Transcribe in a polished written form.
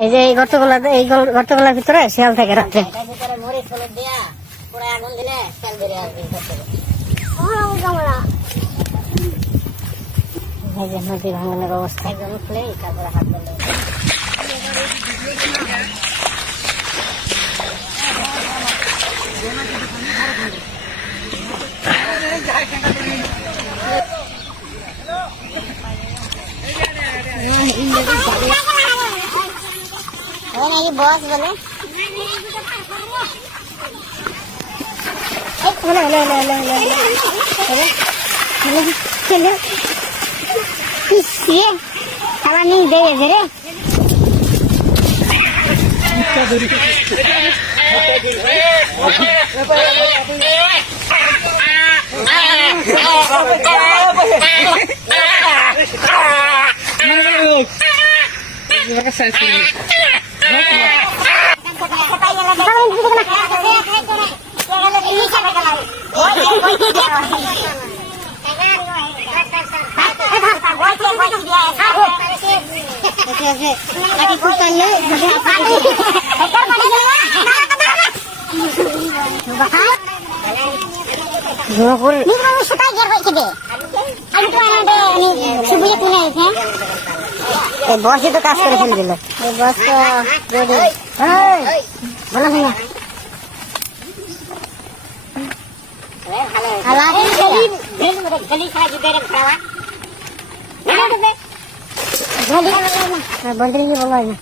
এই যে এই গর্তগুলার ভিতরে শিয়াল থাকে রাত্রে। এই যে নদী ভাঙনের অবস্থা। বস বলে খাবার নেই দেবে রে বসে তো কাজ করে ফেলে দিল। বস তো বলো ভাইয়া বলতে বলো না।